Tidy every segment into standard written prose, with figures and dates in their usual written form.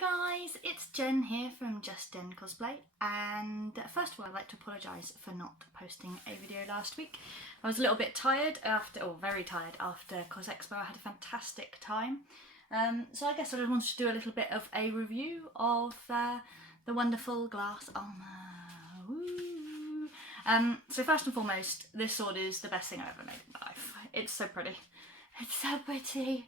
guys, it's Jen here from Just Jen Cosplay, and first of all I'd like to apologise for not posting a video last week. I was a little bit tired very tired after CosXpo. I had a fantastic time, so I guess I just wanted to do a little bit of a review of the wonderful Glass Armour. Woo. So first and foremost, this sword is the best thing I've ever made in my life. It's so pretty. It's so pretty.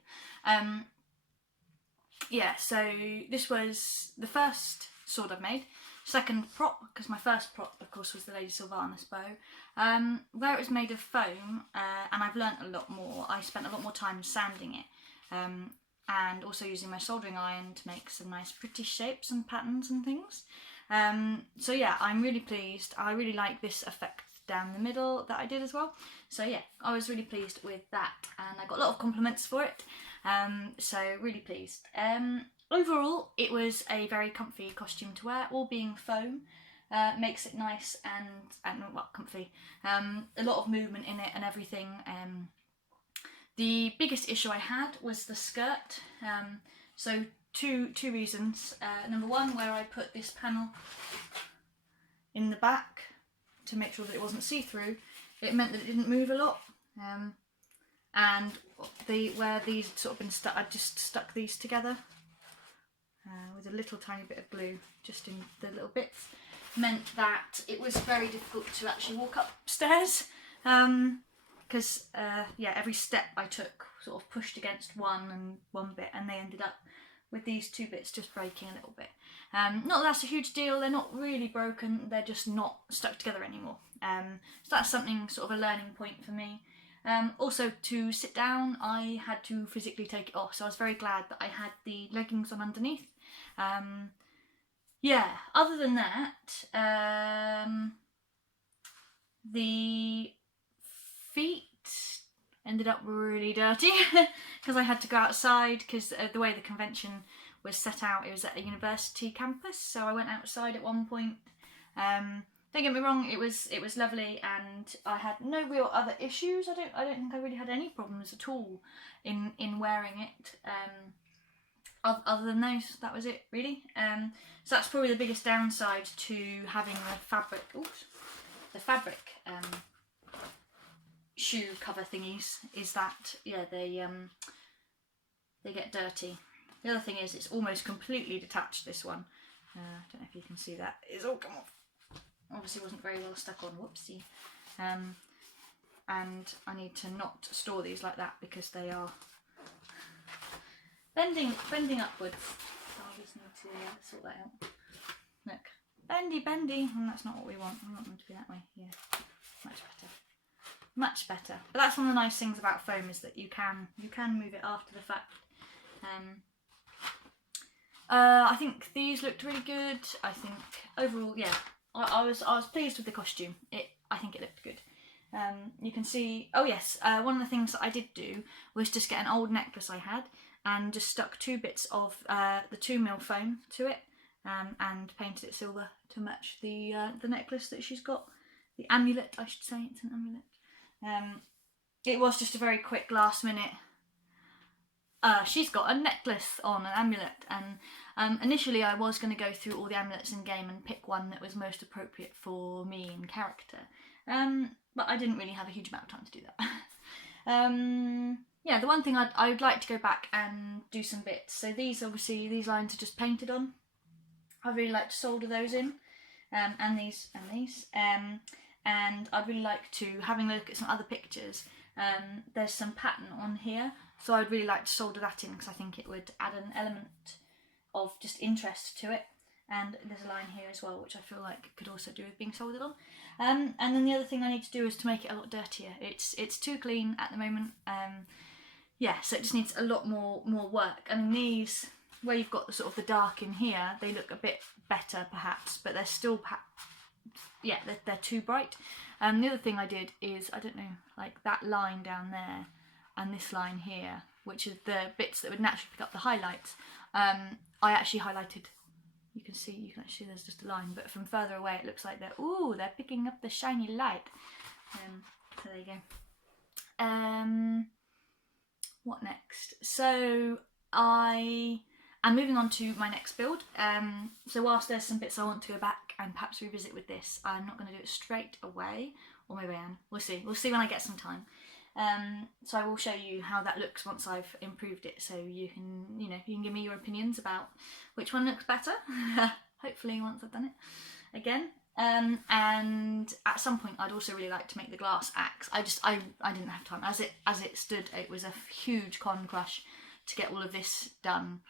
Yeah, so this was the first sword I've made. Second prop, because my first prop, of course, was the Lady Sylvanas bow. Where it was made of foam, and I've learnt a lot more. I spent a lot more time sanding it, and also using my soldering iron to make some nice pretty shapes and patterns and things. So yeah, I'm really pleased. I really like this effect down the middle that I did as well. So yeah, I was really pleased with that, and I got a lot of compliments for it. So really pleased. Overall, it was a very comfy costume to wear. All being foam makes it nice and well, comfy. A lot of movement in it and everything. The biggest issue I had was the skirt. So two reasons. Number one, where I put this panel in the back to make sure that it wasn't see-through, it meant that it didn't move a lot. And where these had sort of been stuck, I just stuck these together with a little tiny bit of glue just in the little bits. Meant that it was very difficult to actually walk upstairs, because yeah, every step I took sort of pushed against one bit, and they ended up with these two bits just breaking a little bit. Not that that's a huge deal, they're not really broken, they're just not stuck together anymore. So that's something, sort of a learning point for me. Also, to sit down, I had to physically take it off, so I was very glad that I had the leggings on underneath. Yeah, other than that, the feet ended up really dirty because I had to go outside, because the way the convention was set out, it was at a university campus, so I went outside at one point. Don't get me wrong, it was lovely, and I had no real other issues. I don't think I really had any problems at all in wearing it. Other than those, that was it really. So that's probably the biggest downside to having the fabric shoe cover thingies, is that yeah, they get dirty. The other thing is it's almost completely detached, this one. I don't know if you can see that. It's all come off. Obviously wasn't very well stuck on, whoopsie. And I need to not store these like that because they are bending upwards. So I just need to sort that out. Look, bendy, and that's not what we want. We want them to be that way. Yeah, much better. But that's one of the nice things about foam, is that you can move it after the fact. I think these looked really good. I think overall, yeah, I was pleased with the costume. I think it looked good. You can see, oh yes, one of the things that I did do was just get an old necklace I had and just stuck two bits of the 2mm foam to it, and painted it silver to match the necklace that she's got. The amulet, I should say, it's an amulet. It was just a very quick last minute. She's got a necklace on, an amulet, and initially I was going to go through all the amulets in game and pick one that was most appropriate for me in character, but I didn't really have a huge amount of time to do that. Yeah, the one thing I'd like to go back and do some bits. So these lines are just painted on. I'd really like to solder those in, and these, and I'd really like to, having a look at some other pictures, there's some pattern on here, so I'd really like to solder that in, because I think it would add an element of just interest to it. And there's a line here as well, which I feel like could also do with being soldered on. And then the other thing I need to do is to make it a lot dirtier. It's too clean at the moment. Yeah, so it just needs a lot more work. And these, where you've got the sort of the dark in here, they look a bit better perhaps, but they're still yeah, they're too bright. The other thing I did is, I don't know, like that line down there and this line here, which is the bits that would naturally pick up the highlights, I actually highlighted. You can actually see there's just a line, but from further away it looks like they're picking up the shiny light. So there you go. What next? So I And moving on to my next build, so whilst there's some bits I want to go back and perhaps revisit with this, I'm not going to do it straight away, or maybe I am, we'll see when I get some time. So I will show you how that looks once I've improved it, so you can give me your opinions about which one looks better, hopefully once I've done it again. And at some point I'd also really like to make the glass axe. I didn't have time. As it stood, it was a huge con crush to get all of this done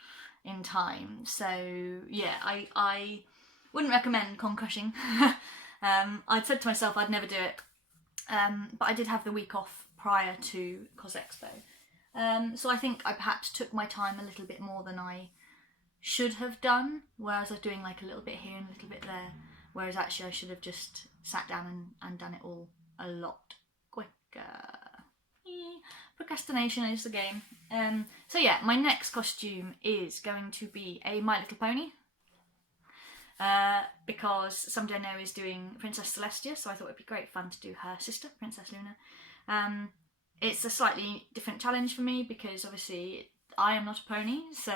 in time. So yeah, I wouldn't recommend con crushing. I'd said to myself I'd never do it, but I did have the week off prior to CosXpo, so I think I perhaps took my time a little bit more than I should have done, whereas I was doing like a little bit here and a little bit there, whereas actually I should have just sat down and done it all a lot quicker. Procrastination is the game. So yeah, my next costume is going to be a My Little Pony, because somebody I know is doing Princess Celestia, so I thought it'd be great fun to do her sister, Princess Luna. It's a slightly different challenge for me because obviously I am not a pony, so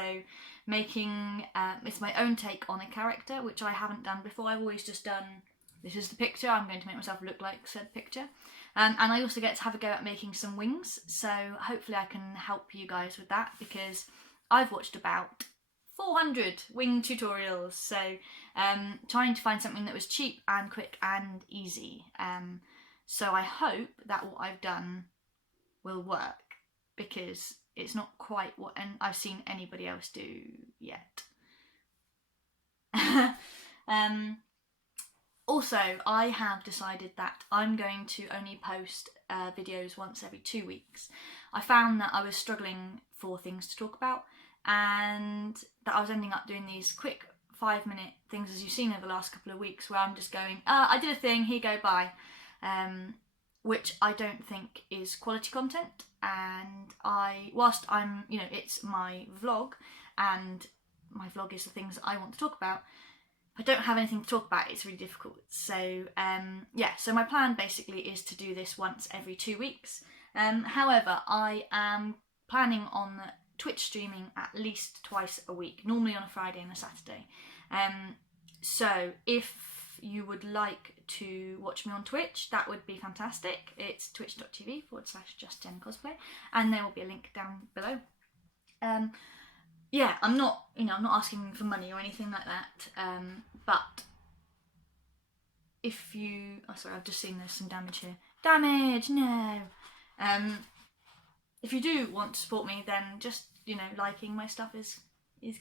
making it's my own take on a character, which I haven't done before. I've always just done, this is the picture, I'm going to make myself look like said picture. And I also get to have a go at making some wings, so hopefully I can help you guys with that, because I've watched about 400 wing tutorials, so trying to find something that was cheap and quick and easy. So I hope that what I've done will work, because it's not quite what I've seen anybody else do yet. Also, I have decided that I'm going to only post videos once every 2 weeks. I found that I was struggling for things to talk about, and that I was ending up doing these quick 5-minute things, as you've seen over the last couple of weeks, where I'm just going, I did a thing, here you go, bye. Which I don't think is quality content, and whilst I'm, it's my vlog, and my vlog is the things that I want to talk about, I don't have anything to talk about, it's really difficult. So yeah, so my plan basically is to do this once every 2 weeks. However, I am planning on Twitch streaming at least twice a week, normally on a Friday and a Saturday. So if you would like to watch me on Twitch, that would be fantastic. It's twitch.tv/JustJenCosplay, and there will be a link down below. Yeah, I'm not asking for money or anything like that, but if you, sorry, I've just seen there's some damage here. Damage, no. If you do want to support me, then just, liking my stuff is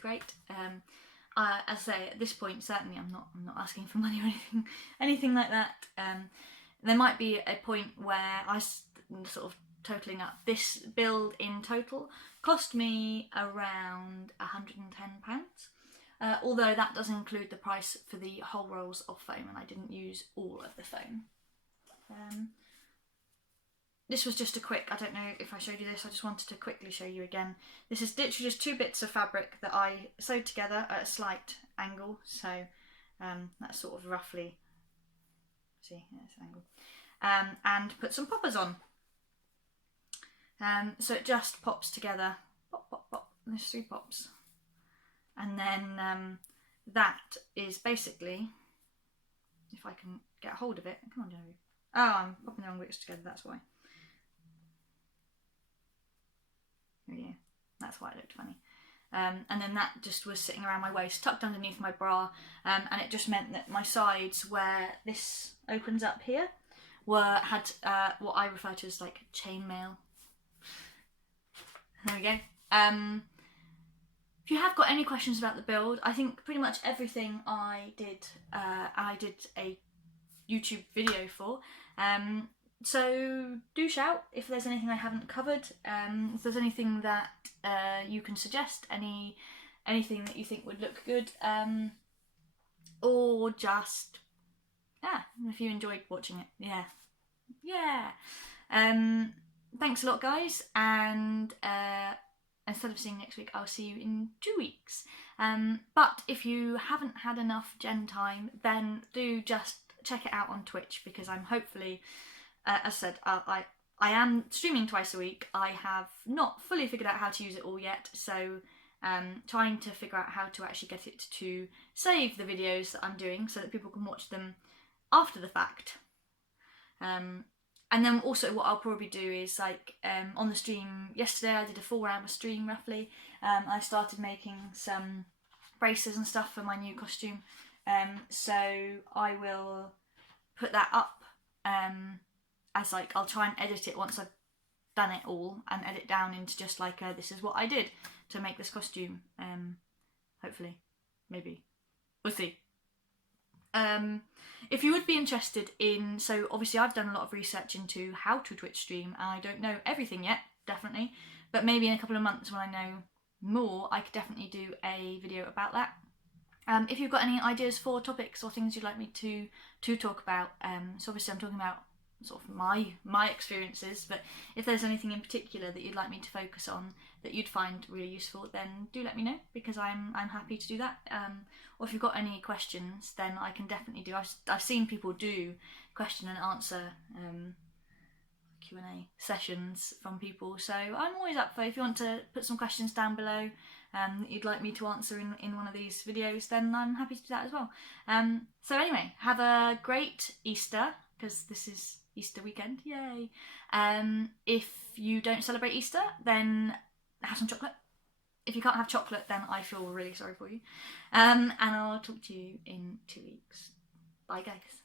great. As I say, at this point, certainly I'm not asking for money or anything like that. There might be a point where I sort of totaling up. This build in total cost me around £110, although that does include the price for the whole rolls of foam, and I didn't use all of the foam. This was just a quick, I don't know if I showed you this, I just wanted to quickly show you again. This is literally just 2 bits of fabric that I sewed together at a slight angle, so that's sort of roughly, see, there's an angle, and put some poppers on. So it just pops together, pop, pop, pop, there's 3 pops. And then that is basically, if I can get hold of it, come on Genevieve. Oh, I'm popping the wrong bits together, that's why. Yeah, that's why it looked funny. And then that just was sitting around my waist, tucked underneath my bra, and it just meant that my sides, where this opens up here, had what I refer to as like chainmail. There we go. If you have got any questions about the build, I think pretty much everything I did a YouTube video for. So do shout if there's anything I haven't covered. If there's anything that you can suggest, anything that you think would look good, or just if you enjoyed watching it, yeah. Thanks a lot, guys, and instead of seeing you next week, I'll see you in 2 weeks. But if you haven't had enough Gen time, then do just check it out on Twitch, because I'm hopefully, as I said, I am streaming twice a week. I have not fully figured out how to use it all yet, so trying to figure out how to actually get it to save the videos that I'm doing so that people can watch them after the fact. And then also what I'll probably do is like on the stream yesterday, I did a 4-hour stream roughly. I started making some braces and stuff for my new costume. So I will put that up as like, I'll try and edit it once I've done it all and edit down into just like this is what I did to make this costume. Hopefully, maybe, we'll see. If you would be interested in, so obviously I've done a lot of research into how to Twitch stream, and I don't know everything yet, definitely, but maybe in a couple of months when I know more, I could definitely do a video about that. If you've got any ideas for topics or things you'd like me to talk about, so obviously I'm talking about sort of my experiences, but if there's anything in particular that you'd like me to focus on that you'd find really useful, then do let me know, because I'm happy to do that. Or if you've got any questions, then I can definitely do. I've seen people do question and answer Q&A sessions from people, so I'm always up for, if you want to put some questions down below that you'd like me to answer in one of these videos, then I'm happy to do that as well. So anyway, have a great Easter, because this is Easter weekend, yay. If you don't celebrate Easter, then have some chocolate. If you can't have chocolate, then I feel really sorry for you. And I'll talk to you in 2 weeks. Bye guys.